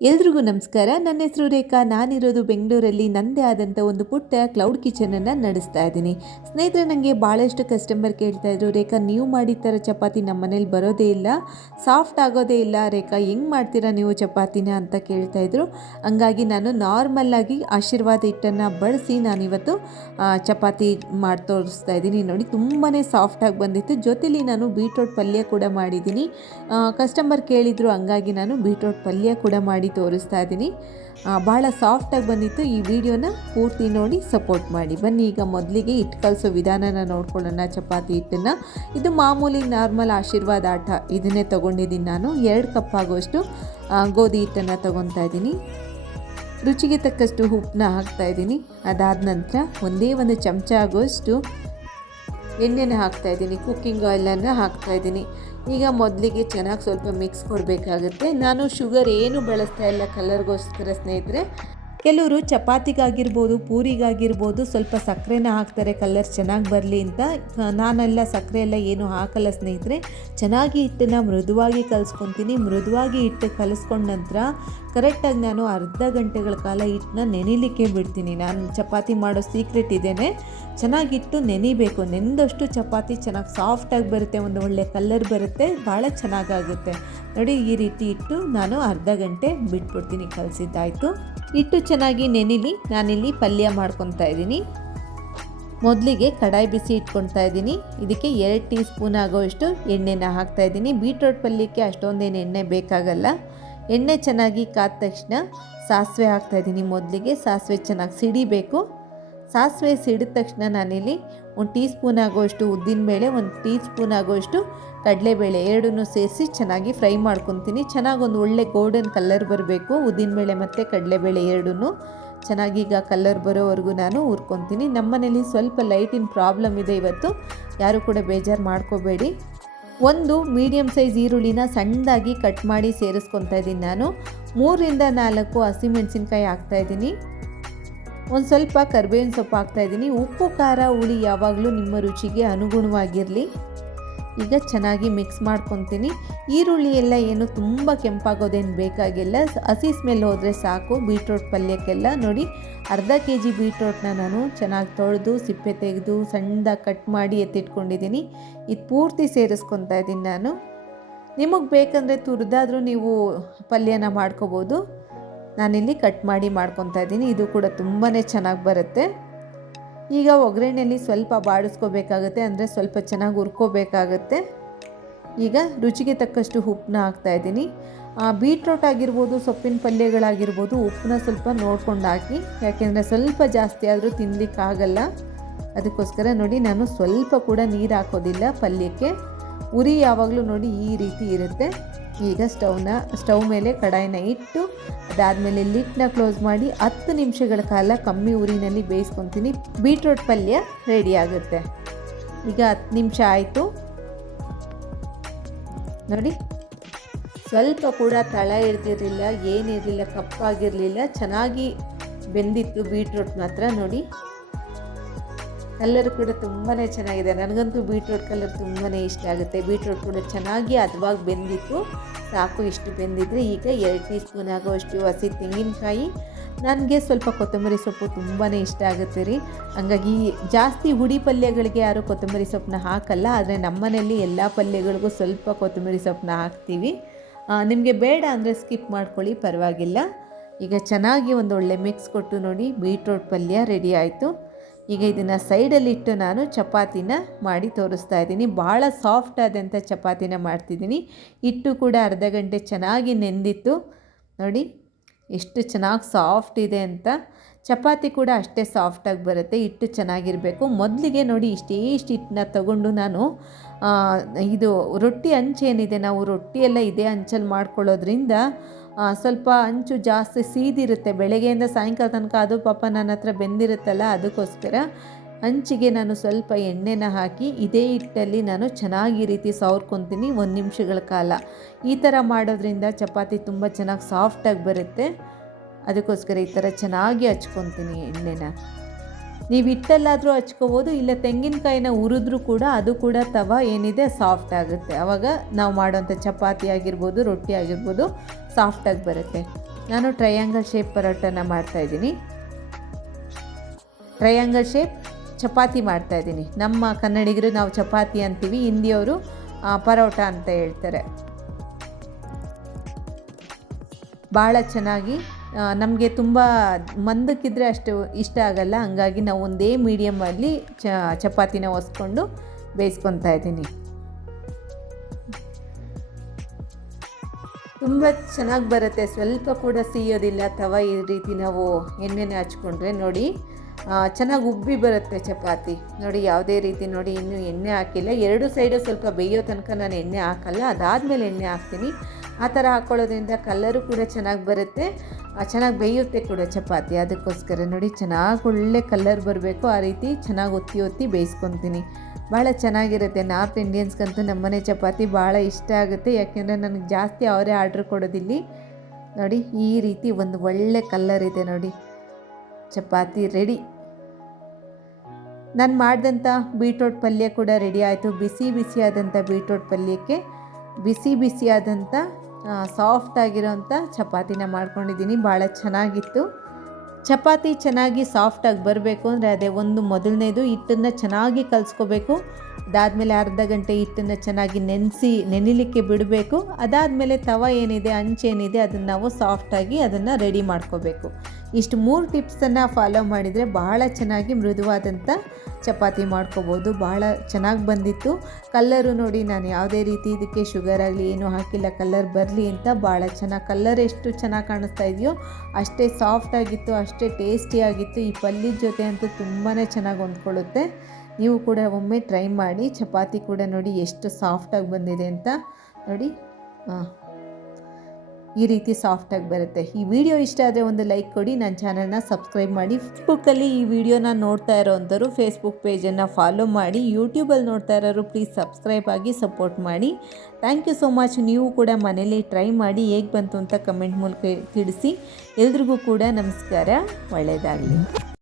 ಎಲ್ರಿಗೂ ನಮಸ್ಕಾರ. ನನ್ನ ಹೆಸರು ರೇಖಾ. ನಾನಿರೋದು ಬೆಂಗಳೂರಲ್ಲಿ. ನನ್ನದೇ ಆದಂಥ ಒಂದು ಪುಟ್ಟ ಕ್ಲೌಡ್ ಕಿಚನನ್ನು ನಡೆಸ್ತಾ ಇದ್ದೀನಿ. ಸ್ನೇಹಿತರೆ ನನಗೆ ಭಾಳಷ್ಟು ಕಸ್ಟಮರ್ ಕೇಳ್ತಾ ಇದ್ರು. ರೇಖಾ, ನೀವು ಮಾಡಿದ ಥರ ಚಪಾತಿ ನಮ್ಮ ಮನೇಲಿ ಬರೋದೇ ಇಲ್ಲ. ಸಾಫ್ಟ್ ಆಗೋದೇ ಇಲ್ಲ. ರೇಖಾ, ಹೆಂಗೆ ಮಾಡ್ತೀರಾ ನೀವು ಚಪಾತಿನ ಅಂತ ಕೇಳ್ತಾ ಇದ್ರು. ಹಂಗಾಗಿ ನಾನು ನಾರ್ಮಲ್ಲಾಗಿ ಆಶೀರ್ವಾದ ಹಿಟ್ಟನ್ನು ಬಳಸಿ ನಾನಿವತ್ತು ಇವತ್ತು ಚಪಾತಿ ಮಾಡಿ ತೋರಿಸ್ತಾ ಇದ್ದೀನಿ. ನೋಡಿ ತುಂಬಾ ಸಾಫ್ಟಾಗಿ ಬಂದಿತ್ತು. ಜೊತೆಲಿ ನಾನು ಬೀಟ್ರೋಟ್ ಪಲ್ಯ ಕೂಡ ಮಾಡಿದ್ದೀನಿ. ಕಸ್ಟಮರ್ ಕೇಳಿದರು. ಹಂಗಾಗಿ ನಾನು ಬೀಟ್ರೋಟ್ ಪಲ್ಯ ಕೂಡ ಮಾಡಿ ತೋರಿಸ್ತಾ ಇದ್ದೀನಿ. ಭಾಳ ಸಾಫ್ಟಾಗಿ ಬಂದಿತ್ತು. ಈ ವಿಡಿಯೋನ ಪೂರ್ತಿ ನೋಡಿ ಸಪೋರ್ಟ್ ಮಾಡಿ. ಬನ್ನಿ, ಈಗ ಮೊದಲಿಗೆ ಹಿಟ್ಟು ಕಲಿಸೋ ವಿಧಾನನ ನೋಡ್ಕೊಳ್ಳೋಣ. ಚಪಾತಿ ಹಿಟ್ಟನ್ನು. ಇದು ಮಾಮೂಲಿ ನಾರ್ಮಲ್ ಆಶೀರ್ವಾದ ಆಟ. ಇದನ್ನೇ ತೊಗೊಂಡಿದ್ದೀನಿ ನಾನು. ಎರಡು ಕಪ್ ಆಗುವಷ್ಟು ಗೋಧಿ ಹಿಟ್ಟನ್ನು ತೊಗೊತಾ ಇದ್ದೀನಿ. ರುಚಿಗೆ ತಕ್ಕಷ್ಟು ಉಪ್ಪನ್ನ ಹಾಕ್ತಾ ಇದ್ದೀನಿ. ಅದಾದ ನಂತರ ಒಂದೇ ಒಂದು ಚಮಚ ಆಗುವಷ್ಟು ಎಣ್ಣೆನ ಹಾಕ್ತಾ ಇದ್ದೀನಿ ಕುಕ್ಕಿಂಗ್ ಆಯಿಲನ್ನು ಹಾಕ್ತಾ ಇದ್ದೀನಿ. ಈಗ ಮೊದಲಿಗೆ ಚೆನ್ನಾಗಿ ಸ್ವಲ್ಪ ಮಿಕ್ಸ್ ಕೊಡಬೇಕಾಗುತ್ತೆ. ನಾನು ಶುಗರ್ ಏನು ಬಳಸ್ತಾ ಇಲ್ಲ ಕಲರ್ಗೋಸ್ಕರ ಸ್ನೇಹಿತರೆ. ಕೆಲವರು ಚಪಾತಿಗಾಗಿರ್ಬೋದು, ಪೂರಿಗಾಗಿರ್ಬೋದು ಸ್ವಲ್ಪ ಸಕ್ಕರೆನ ಹಾಕ್ತಾರೆ ಕಲರ್ ಚೆನ್ನಾಗಿ ಬರಲಿ ಅಂತ. ನಾನೆಲ್ಲ ಸಕ್ಕರೆ ಎಲ್ಲ ಏನು ಹಾಕಲ್ಲ ಸ್ನೇಹಿತರೆ. ಚೆನ್ನಾಗಿ ಹಿಟ್ಟನ್ನು ಮೃದುವಾಗಿ ಕಲಿಸ್ಕೊತೀನಿ. ಮೃದುವಾಗಿ ಹಿಟ್ಟು ಕಲಿಸ್ಕೊಂಡ ನಂತರ ಕರೆಕ್ಟಾಗಿ ನಾನು ಅರ್ಧ ಗಂಟೆಗಳ ಕಾಲ ಹಿಟ್ಟನ್ನ ನೆನಿಲಿಕ್ಕೆ ಬಿಡ್ತೀನಿ. ನಾನು ಚಪಾತಿ ಮಾಡೋ ಸೀಕ್ರೆಟ್ ಇದೇನೆ. ಚೆನ್ನಾಗಿಟ್ಟು ನೆನಿಬೇಕು. ನೆಂದಷ್ಟು ಚಪಾತಿ ಚೆನ್ನಾಗಿ ಸಾಫ್ಟಾಗಿ ಬರುತ್ತೆ. ಒಂದು ಒಳ್ಳೆ ಕಲರ್ ಬರುತ್ತೆ. ಭಾಳ ಚೆನ್ನಾಗಾಗುತ್ತೆ. ನೋಡಿ ಈ ರೀತಿ ಇಟ್ಟು ನಾನು ಅರ್ಧ ಗಂಟೆ ಬಿಟ್ಬಿಡ್ತೀನಿ. ಕಲಸಿದ್ದಾಯಿತು. ಹಿಟ್ಟು ಚೆನ್ನಾಗಿ ನೆನಿಲಿ, ನಾನಿಲ್ಲಿ ಪಲ್ಯ ಮಾಡ್ಕೊತಾ ಇದ್ದೀನಿ. ಮೊದಲಿಗೆ ಕಡಾಯಿ ಬಿಸಿ ಇಟ್ಕೊಳ್ತಾ ಇದ್ದೀನಿ. ಇದಕ್ಕೆ ಎರಡು ಟೀ ಸ್ಪೂನ್ ಆಗೋಷ್ಟು ಎಣ್ಣೆನ ಹಾಕ್ತಾ ಇದ್ದೀನಿ. ಬೀಟ್ರೋಟ್ ಪಲ್ಯಕ್ಕೆ ಅಷ್ಟೊಂದೇನು ಎಣ್ಣೆ ಬೇಕಾಗಲ್ಲ. ಎಣ್ಣೆ ಚೆನ್ನಾಗಿ ಕಾದ ತಕ್ಷಣ ಸಾಸಿವೆ ಹಾಕ್ತಾ ಇದ್ದೀನಿ. ಮೊದಲಿಗೆ ಸಾಸಿವೆ ಚೆನ್ನಾಗಿ ಸಿಡಿಬೇಕು. ಸಾಸಿವೆ ಸಿಡಿದ ತಕ್ಷಣ ನಾನಿಲ್ಲಿ ಒಂದು ಟೀ ಸ್ಪೂನ್ ಆಗೋಷ್ಟು ಉದ್ದಿನಬೇಳೆ ಒಂದು ಟೀ ಸ್ಪೂನ್ ಆಗೋಷ್ಟು ಕಡಲೆಬೇಳೆ ಎರಡನ್ನೂ ಸೇರಿಸಿ ಚೆನ್ನಾಗಿ ಫ್ರೈ ಮಾಡ್ಕೊತೀನಿ. ಚೆನ್ನಾಗಿ ಒಂದು ಒಳ್ಳೆ ಗೋಲ್ಡನ್ ಕಲರ್ ಬರಬೇಕು. ಉದ್ದಿನಬೇಳೆ ಮತ್ತು ಕಡಲೆಬೇಳೆ ಎರಡನ್ನೂ ಚೆನ್ನಾಗಿ ಈಗ ಕಲರ್ ಬರೋವರೆಗೂ ನಾನು ಹುರ್ಕೊತೀನಿ. ನಮ್ಮನೇಲಿ ಸ್ವಲ್ಪ ಲೈಟಿನ ಪ್ರಾಬ್ಲಮ್ ಇದೆ ಇವತ್ತು. ಯಾರು ಕೂಡ ಬೇಜಾರು ಮಾಡ್ಕೋಬೇಡಿ. ಒಂದು ಮೀಡಿಯಮ್ ಸೈಜ್ ಈರುಳ್ಳಿನ ಸಣ್ಣದಾಗಿ ಕಟ್ ಮಾಡಿ ಸೇರಿಸ್ಕೊತಾ ಇದ್ದೀನಿ ನಾನು. ಮೂರರಿಂದ ನಾಲ್ಕು ಹಸಿಮೆಣಸಿನ್ಕಾಯಿ ಹಾಕ್ತಾಯಿದ್ದೀನಿ ಒಂದು ಸ್ವಲ್ಪ ಕರ್ಬೇವಿನ ಸೊಪ್ಪು ಹಾಕ್ತಾಯಿದ್ದೀನಿ ಉಪ್ಪು, ಖಾರ, ಹುಳಿ ಯಾವಾಗಲೂ ನಿಮ್ಮ ರುಚಿಗೆ ಅನುಗುಣವಾಗಿರಲಿ. ಈಗ ಚೆನ್ನಾಗಿ ಮಿಕ್ಸ್ ಮಾಡ್ಕೊತೀನಿ. ಈರುಳ್ಳಿ ಎಲ್ಲ ಏನು ತುಂಬ ಕೆಂಪಾಗೋದೇನು ಬೇಕಾಗಿಲ್ಲ. ಹಸಿ ಸ್ಮೆಲ್ ಹೋದರೆ ಸಾಕು. ಬೀಟ್ರೋಟ್ ಪಲ್ಯಕ್ಕೆಲ್ಲ ನೋಡಿ. ಅರ್ಧ ಕೆ ಜಿ ಬೀಟ್ರೋಟ್ನ ನಾನು ಚೆನ್ನಾಗಿ ತೊಳೆದು, ಸಿಪ್ಪೆ ತೆಗೆದು ಸಣ್ಣದ ಕಟ್ ಮಾಡಿ ಎತ್ತಿಟ್ಕೊಂಡಿದ್ದೀನಿ. ಇದು ಪೂರ್ತಿ ಸೇರಿಸ್ಕೊತಾ ಇದ್ದೀನಿ ನಾನು. ನಿಮಗೆ ಬೇಕಂದರೆ ತುರಿದಾದರೂ ನೀವು ಪಲ್ಯನ ಮಾಡ್ಕೋಬೋದು. ನಾನಿಲ್ಲಿ ಕಟ್ ಮಾಡಿ ಮಾಡ್ಕೊತಾ ಇದ್ದೀನಿ. ಇದು ಕೂಡ ತುಂಬಾ ಚೆನ್ನಾಗಿ ಬರುತ್ತೆ. ಈಗ ಒಗ್ಗರಣೆಯಲ್ಲಿ ಸ್ವಲ್ಪ ಬಾಡಿಸ್ಕೋಬೇಕಾಗುತ್ತೆ, ಅಂದರೆ ಸ್ವಲ್ಪ ಚೆನ್ನಾಗಿ ಹುರ್ಕೋಬೇಕಾಗುತ್ತೆ. ಈಗ ರುಚಿಗೆ ತಕ್ಕಷ್ಟು ಉಪ್ಪನ್ನ ಹಾಕ್ತಾಯಿದ್ದೀನಿ ಬೀಟ್ರೋಟ್ ಆಗಿರ್ಬೋದು, ಸೊಪ್ಪಿನ ಪಲ್ಯಗಳಾಗಿರ್ಬೋದು, ಉಪ್ಪನ್ನ ಸ್ವಲ್ಪ ನೋಡ್ಕೊಂಡು ಹಾಕಿ, ಯಾಕೆಂದರೆ ಸ್ವಲ್ಪ ಜಾಸ್ತಿ ಆದರೂ ತಿನ್ನಲಿಕ್ಕಾಗಲ್ಲ ಅದಕ್ಕೋಸ್ಕರ ನೋಡಿ, ನಾನು ಸ್ವಲ್ಪ ಕೂಡ ನೀರು ಹಾಕೋದಿಲ್ಲ ಪಲ್ಯಕ್ಕೆ. ಉರಿ ಯಾವಾಗಲೂ ನೋಡಿ ಈ ರೀತಿ ಇರುತ್ತೆ. ಈಗ ಸ್ಟವ್ನ, ಸ್ಟವ್ ಮೇಲೆ ಕಡಾಯಿನ ಇಟ್ಟು, ಅದಾದಮೇಲೆ ಲಿಟ್ನ ಕ್ಲೋಸ್ ಮಾಡಿ ಹತ್ತು ನಿಮಿಷಗಳ ಕಾಲ ಕಮ್ಮಿ ಉರಿನಲ್ಲಿ ಬೇಯಿಸ್ಕೊತೀನಿ. ಬೀಟ್ರೋಟ್ ಪಲ್ಯ ರೆಡಿ ಆಗುತ್ತೆ. ಈಗ ಹತ್ತು ನಿಮಿಷ ಆಯಿತು. ನೋಡಿ, ಸ್ವಲ್ಪ ಕೂಡ ತಳ ಹಿಡ್ದಿರಲಿಲ್ಲ ಏನಿರಲಿಲ್ಲ ಕಪ್ಪಾಗಿರಲಿಲ್ಲ, ಚೆನ್ನಾಗಿ ಬೆಂದಿತ್ತು ಬೀಟ್ರೋಟ್ ಮಾತ್ರ. ನೋಡಿ ಕಲರ್ ಕೂಡ ತುಂಬಾ ಚೆನ್ನಾಗಿದೆ. ನನಗಂತೂ ಬೀಟ್ರೋಟ್ ಕಲರ್ ತುಂಬಾ ಇಷ್ಟ ಆಗುತ್ತೆ. ಬೀಟ್ರೋಟ್ ಕೂಡ ಚೆನ್ನಾಗಿ ಹದವಾಗಿ ಬೆಂದಿತ್ತು. ಸಾಕು ಇಷ್ಟು ಬೆಂದಿದ್ರೆ ಈಗ ಎರಡು ಟೀ ಸ್ಪೂನ್ ಆಗೋಷ್ಟು ಹಸಿ ತೆಂಗಿನಕಾಯಿ. ನನಗೆ ಸ್ವಲ್ಪ ಕೊತ್ತಂಬರಿ ಸೊಪ್ಪು ತುಂಬಾ ಇಷ್ಟ ಆಗುತ್ತೆ ರೀ. ಹಂಗಾಗಿ ಜಾಸ್ತಿ ಹುಡಿ ಪಲ್ಯಗಳಿಗೆ ಯಾರು ಕೊತ್ತಂಬರಿ ಸೊಪ್ಪನ್ನ ಹಾಕಲ್ಲ, ಆದರೆ ನಮ್ಮನೇಲಿ ಎಲ್ಲ ಪಲ್ಯಗಳಿಗೂ ಸ್ವಲ್ಪ ಕೊತ್ತಂಬರಿ ಸೊಪ್ಪನ್ನ ಹಾಕ್ತೀವಿ. ನಿಮಗೆ ಬೇಡ ಅಂದರೆ ಸ್ಕಿಪ್ ಮಾಡ್ಕೊಳ್ಳಿ, ಪರವಾಗಿಲ್ಲ. ಈಗ ಚೆನ್ನಾಗಿ ಒಂದು ಒಳ್ಳೆ ಮಿಕ್ಸ್ ಕೊಟ್ಟು ನೋಡಿ ಬೀಟ್ರೋಟ್ ಪಲ್ಯ ರೆಡಿ ಆಯಿತು. ಈಗ ಇದನ್ನು ಸೈಡಲ್ಲಿಟ್ಟು ನಾನು ಚಪಾತಿನ ಮಾಡಿ ತೋರಿಸ್ತಾ ಇದ್ದೀನಿ. ಭಾಳ ಸಾಫ್ಟ್ ಆದಂಥ ಚಪಾತಿನ ಮಾಡ್ತಿದ್ದೀನಿ. ಹಿಟ್ಟು ಕೂಡ ಅರ್ಧ ಗಂಟೆ ಚೆನ್ನಾಗಿ ನೆಂದಿತ್ತು. ನೋಡಿ, ಎಷ್ಟು ಚೆನ್ನಾಗಿ ಸಾಫ್ಟ್ ಇದೆ ಅಂತ. ಚಪಾತಿ ಕೂಡ ಅಷ್ಟೇ ಸಾಫ್ಟಾಗಿ ಬರುತ್ತೆ. ಹಿಟ್ಟು ಚೆನ್ನಾಗಿರಬೇಕು. ಮೊದಲಿಗೆ ನೋಡಿ, ಇಷ್ಟೇ ಇಷ್ಟು ಹಿಟ್ಟನ್ನ ತಗೊಂಡು ನಾನು ಇದು ರೊಟ್ಟಿ ಹಂಚೇನಿದೆ ನಾವು ರೊಟ್ಟಿ ಎಲ್ಲ ಇದೇ ಹಂಚಲ್ಲಿ ಮಾಡ್ಕೊಳ್ಳೋದ್ರಿಂದ ಸ್ವಲ್ಪ ಅಂಚು ಜಾಸ್ತಿ ಸೀದಿರುತ್ತೆ. ಬೆಳಗ್ಗೆಯಿಂದ ಸಾಯಂಕಾಲ ತನಕ ಅದು ಪಾಪ ನನ್ನ ಹತ್ರ ಬೆಂದಿರುತ್ತಲ್ಲ, ಅದಕ್ಕೋಸ್ಕರ ಹಂಚಿಗೆ ನಾನು ಸ್ವಲ್ಪ ಎಣ್ಣೆನ ಹಾಕಿ ಇದೇ ಹಿಟ್ಟಲ್ಲಿ ನಾನು ಚೆನ್ನಾಗಿ ರೀತಿ ಸವರ್ಕೊತೀನಿ ಒಂದು ನಿಮಿಷಗಳ ಕಾಲ. ಈ ಥರ ಮಾಡೋದ್ರಿಂದ ಚಪಾತಿ ತುಂಬ ಚೆನ್ನಾಗಿ ಸಾಫ್ಟಾಗಿ ಬರುತ್ತೆ. ಅದಕ್ಕೋಸ್ಕರ ಈ ಥರ ಚೆನ್ನಾಗಿ ಹಚ್ಕೊತೀನಿ ಎಣ್ಣೆನ. ನೀವು ಹಿಟ್ಟಲ್ಲಾದರೂ ಹಚ್ಕೋಬೋದು, ಇಲ್ಲ ತೆಂಗಿನಕಾಯಿನ ಹುರಿದ್ರೂ ಕೂಡ ಅದು ಕೂಡ ತವ ಏನಿದೆ ಸಾಫ್ಟ್ ಆಗುತ್ತೆ. ಆವಾಗ ನಾವು ಮಾಡೋಂಥ ಚಪಾತಿ ಆಗಿರ್ಬೋದು, ರೊಟ್ಟಿ ಆಗಿರ್ಬೋದು ಸಾಫ್ಟಾಗಿ ಬರುತ್ತೆ. ನಾನು ಟ್ರಯಾಂಗಲ್ ಶೇಪ್ ಪರೋಟನ ಮಾಡ್ತಾಯಿದ್ದೀನಿ ಟ್ರಯಾಂಗಲ್ ಶೇಪ್ ಚಪಾತಿ ಮಾಡ್ತಾಯಿದ್ದೀನಿ ನಮ್ಮ ಕನ್ನಡಿಗರು ನಾವು ಚಪಾತಿ ಅಂತೀವಿ, ಹಿಂದಿಯವರು ಪರೋಟ ಅಂತ ಹೇಳ್ತಾರೆ. ಭಾಳ ಚೆನ್ನಾಗಿ ನಮಗೆ ತುಂಬ ಮಂದಕ್ಕಿದ್ರೆ ಅಷ್ಟು ಇಷ್ಟ ಆಗಲ್ಲ. ಹಂಗಾಗಿ ನಾವು ಒಂದೇ ಮೀಡಿಯಮಲ್ಲಿ ಚಪಾತಿನ ಒಸ್ಕೊಂಡು ಬೇಯಿಸ್ಕೊತಾ ಇದ್ದೀನಿ. ತುಂಬ ಚೆನ್ನಾಗಿ ಬರುತ್ತೆ. ಸ್ವಲ್ಪ ಕೂಡ ಸೀಯೋದಿಲ್ಲ ತವ ಈ ರೀತಿ ನಾವು ಎಣ್ಣೆನೇ ಹಚ್ಕೊಂಡ್ರೆ ನೋಡಿ ಚೆನ್ನಾಗಿ ಉಬ್ಬಿ ಬರುತ್ತೆ ಚಪಾತಿ. ನೋಡಿ, ಯಾವುದೇ ರೀತಿ ನೋಡಿ, ಇನ್ನೂ ಎಣ್ಣೆ ಹಾಕಿಲ್ಲ. ಎರಡು ಸೈಡು ಸ್ವಲ್ಪ ಬೇಯೋ ತನಕ ನಾನು ಎಣ್ಣೆ ಹಾಕಲ್ಲ. ಅದಾದಮೇಲೆ ಎಣ್ಣೆ ಹಾಕ್ತೀನಿ. ಆ ಥರ ಹಾಕ್ಕೊಳ್ಳೋದ್ರಿಂದ ಕಲ್ಲರು ಕೂಡ ಚೆನ್ನಾಗಿ ಬರುತ್ತೆ. ಚೆನ್ನಾಗಿ ಬೇಯುತ್ತೆ ಕೂಡ ಚಪಾತಿ. ಅದಕ್ಕೋಸ್ಕರ ನೋಡಿ, ಚೆನ್ನಾಗಿ ಒಳ್ಳೆ ಕಲ್ಲರ್ ಬರಬೇಕು. ಆ ರೀತಿ ಚೆನ್ನಾಗಿ ಒತ್ತಿ ಒತ್ತಿ ಬೇಯಿಸ್ಕೊತೀನಿ. ಭಾಳ ಚೆನ್ನಾಗಿರುತ್ತೆ. ನಾರ್ತ್ ಇಂಡಿಯನ್ಸ್ಗಂತೂ ನಮ್ಮನೆ ಚಪಾತಿ ಭಾಳ ಇಷ್ಟ ಆಗುತ್ತೆ. ಯಾಕೆಂದರೆ ನನಗೆ ಜಾಸ್ತಿ ಅವರೇ ಆರ್ಡ್ರ್ ಕೊಡೋದಿಲ್ಲಿ. ನೋಡಿ, ಈ ರೀತಿ ಒಂದು ಒಳ್ಳೆ ಕಲ್ಲರ್ ಇದೆ ನೋಡಿ. ಚಪಾತಿ ರೆಡಿ ನಾನು ಮಾಡಿದಂಥ ಬೀಟ್ರೋಟ್ ಪಲ್ಯ ಕೂಡ ರೆಡಿ ಆಯಿತು. ಬಿಸಿ ಬಿಸಿಯಾದಂಥ ಬೀಟ್ರೋಟ್ ಪಲ್ಯಕ್ಕೆ, ಬಿಸಿ ಬಿಸಿಯಾದಂಥ ಸಾಫ್ಟ್ ಆಗಿರೋಂಥ ಚಪಾತಿನ ಮಾಡ್ಕೊಂಡಿದ್ದೀನಿ. ಭಾಳ ಚೆನ್ನಾಗಿತ್ತು. ಚಪಾತಿ ಚೆನ್ನಾಗಿ ಸಾಫ್ಟಾಗಿ ಬರಬೇಕು ಅಂದರೆ ಅದೇ ಒಂದು ಮೊದಲನೇದು ಹಿಟ್ಟನ್ನು ಚೆನ್ನಾಗಿ ಕಲಿಸ್ಕೋಬೇಕು. ಅದಾದಮೇಲೆ ಅರ್ಧ ಗಂಟೆ ಹಿಟ್ಟನ್ನು ಚೆನ್ನಾಗಿ ನೆನೆಸಿ ನೆನಿಲಿಕ್ಕೆ ಬಿಡಬೇಕು. ಅದಾದಮೇಲೆ ತವ ಏನಿದೆ ಅಂಚೇನಿದೆ ಅದನ್ನು ನಾವು ಸಾಫ್ಟಾಗಿ ಅದನ್ನು ರೆಡಿ ಮಾಡ್ಕೋಬೇಕು. ಇಷ್ಟು ಮೂರು ಟಿಪ್ಸನ್ನು ಫಾಲೋ ಮಾಡಿದರೆ ಬಹಳ ಚೆನ್ನಾಗಿ ಮೃದುವಾದಂಥ ಚಪಾತಿ ಮಾಡ್ಕೋಬೋದು. ಭಾಳ ಚೆನ್ನಾಗಿ ಬಂದಿತ್ತು. ಕಲ್ಲರು ನೋಡಿ ನಾನು ಯಾವುದೇ ರೀತಿ ಇದಕ್ಕೆ ಶುಗರ್ ಆಗಲಿ, ಏನೂ ಹಾಕಿಲ್ಲ ಕಲ್ಲರ್ ಬರಲಿ ಅಂತ ಭಾಳ ಚೆನ್ನಾಗಿ ಕಲ್ಲರ್ ಎಷ್ಟು ಚೆನ್ನಾಗಿ ಕಾಣಿಸ್ತಾ ಇದೆಯೋ ಅಷ್ಟೇ ಸಾಫ್ಟ್ ಆಗಿತ್ತು, ಅಷ್ಟೇ ಟೇಸ್ಟಿಯಾಗಿತ್ತು ಈ ಪಲ್ಯದ ಜೊತೆ ಅಂತೂ ತುಂಬಾ ಚೆನ್ನಾಗಿ ಹೊಂದ್ಕೊಳ್ಳುತ್ತೆ. ನೀವು ಕೂಡ ಒಮ್ಮೆ ಟ್ರೈ ಮಾಡಿ, ಚಪಾತಿ ಕೂಡ ನೋಡಿ ಎಷ್ಟು ಸಾಫ್ಟಾಗಿ ಬಂದಿದೆ ಅಂತ ನೋಡಿ. ಈ ರೀತಿ ಸಾಫ್ಟಾಗಿ ಬರುತ್ತೆ. ಈ ವಿಡಿಯೋ ಇಷ್ಟ ಆದರೆ ಒಂದು ಲೈಕ್ ಕೊಡಿ. ನನ್ನ ಚಾನಲ್ನ ಸಬ್ಸ್ಕ್ರೈಬ್ ಮಾಡಿ. ಫೇಸ್ಬುಕ್ಕಲ್ಲಿ ಈ ವಿಡಿಯೋನ ನೋಡ್ತಾ ಇರೋವಂಥವ್ರು ಫೇಸ್ಬುಕ್ ಪೇಜನ್ನು ಫಾಲೋ ಮಾಡಿ. ಯೂಟ್ಯೂಬಲ್ಲಿ ನೋಡ್ತಾ ಇರೋರು ಪ್ಲೀಸ್ ಸಬ್ಸ್ಕ್ರೈಬ್ ಆಗಿ ಸಪೋರ್ಟ್ ಮಾಡಿ. ಥ್ಯಾಂಕ್ ಯು ಸೋ ಮಚ್ ನೀವು ಕೂಡ ಮನೇಲಿ ಟ್ರೈ ಮಾಡಿ ಹೇಗೆ ಬಂತು ಅಂತ ಕಮೆಂಟ್ ಮೂಲಕ ತಿಳಿಸಿ. ಎಲ್ರಿಗೂ ಕೂಡ ನಮಸ್ಕಾರ. ಒಳ್ಳೆಯದಾಗಲಿ